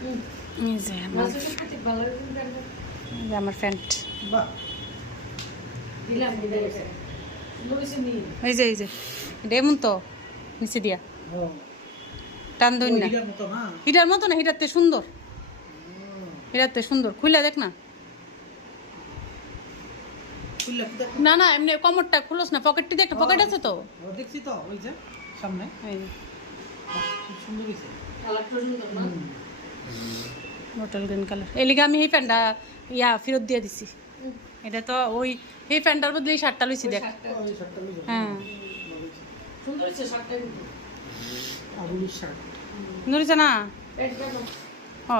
এই যে আমার ফ্যান্ট, এই যে এটা এমন তো নিচে দিয়া টান দই না, হিটার মতো না, হিটারতে সুন্দর, হিটারতে সুন্দর। খুলে দেখ না, না না এমনি কমরটা খুলস না, পকেটটি দেখ, পকেট আছে তো, দেখছি তো ওই যে সামনে, খুব সুন্দর হইছে কালারটা, সুন্দর না, বটল গ্রিন কালার। এই লিগে আমি এই প্যান্টটা ফেরত দিয়ে দিছি। এটা তো ওই এই প্যান্টটার বদলে এই শার্টটা লইছি দেখ। হ্যাঁ সুন্দর হইছে শার্টটা, আবুলির শার্ট নড়িছে না।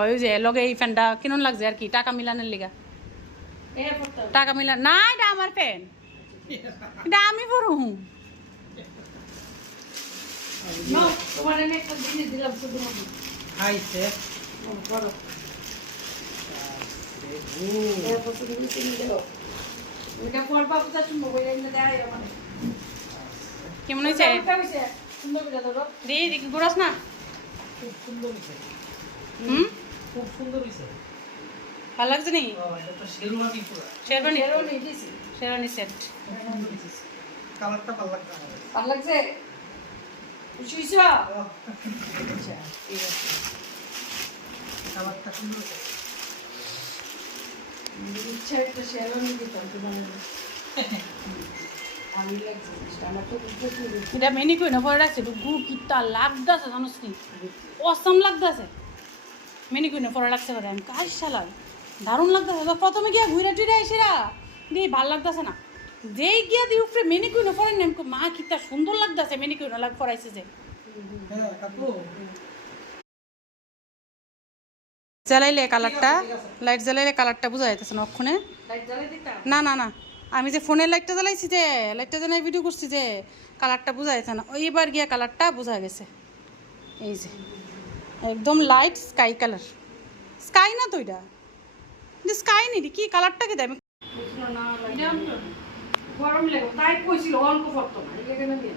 ওই যে লগে এই প্যান্টটা কেমন লাগছে আর কি, টাকা মিলানের লিগা, টাকা মিলান না, এটা আমার প্যান্ট, এটা আমি পরু। তোমার আমি একটা জিনিস দিলাম শুধু খাইছে বড় কেমন হয়েছে? দেখি ঘুরাস না, খুব সুন্দর হইছে। খুব সুন্দর হইছে, ভালো লাগছে নি? শেরওয়ানি পুরো, শেরওয়ানি সেট। কালারটা ভালো লাগছে, ভালো লাগছে, খুশি হইছ? আচ্ছা ঠিক আছে, কালারটা সুন্দর হইছে। ইচ্ছা একটা শেরওয়ানি দিতাম তোমার, আমি লাগছে আমার তো এটা মেনি কই না পরে রাখছে, গু কিতা লাগতাছে জানোস নি, অসম লাগতাছে। মেনি কই না পরে রাখছে কথা, আমি কাজ শালার দারুণ লাগতাছে। তো প্রথমে গিয়া ঘুরে টুরে এসেরা দিয়ে ভাল লাগতাছে না, যেই গিয়া দিয়ে উপরে মেনি কই না পরে নেম, মা কিতা সুন্দর লাগতাছে, মেনি কই না লাগ পরাইছে যে। হ্যাঁ কাকু, জ্বালাইলে কালারটা, লাইট জ্বালাইলে কালারটা বোঝা যাইতেছে না অক্ষণে। লাইট জ্বালাই দিতাম না না না, আমি যে ফোনের লাইটটা জ্বালাইছি, যে লাইটটা জ্বালাই ভিডিও করছি, যে কালারটা বোঝা যাচ্ছে না, ওইবার গিয়া কালারটা বোঝা গেছে। এই যে একদম লাইট স্কাই কালার, স্কাই না তো এটা, স্কাই নি কি কালারটা কি আমি বুঝলো না, গরম লাগে তাই কইছিল অল্প করতো না, এই লেগে না দিয়ে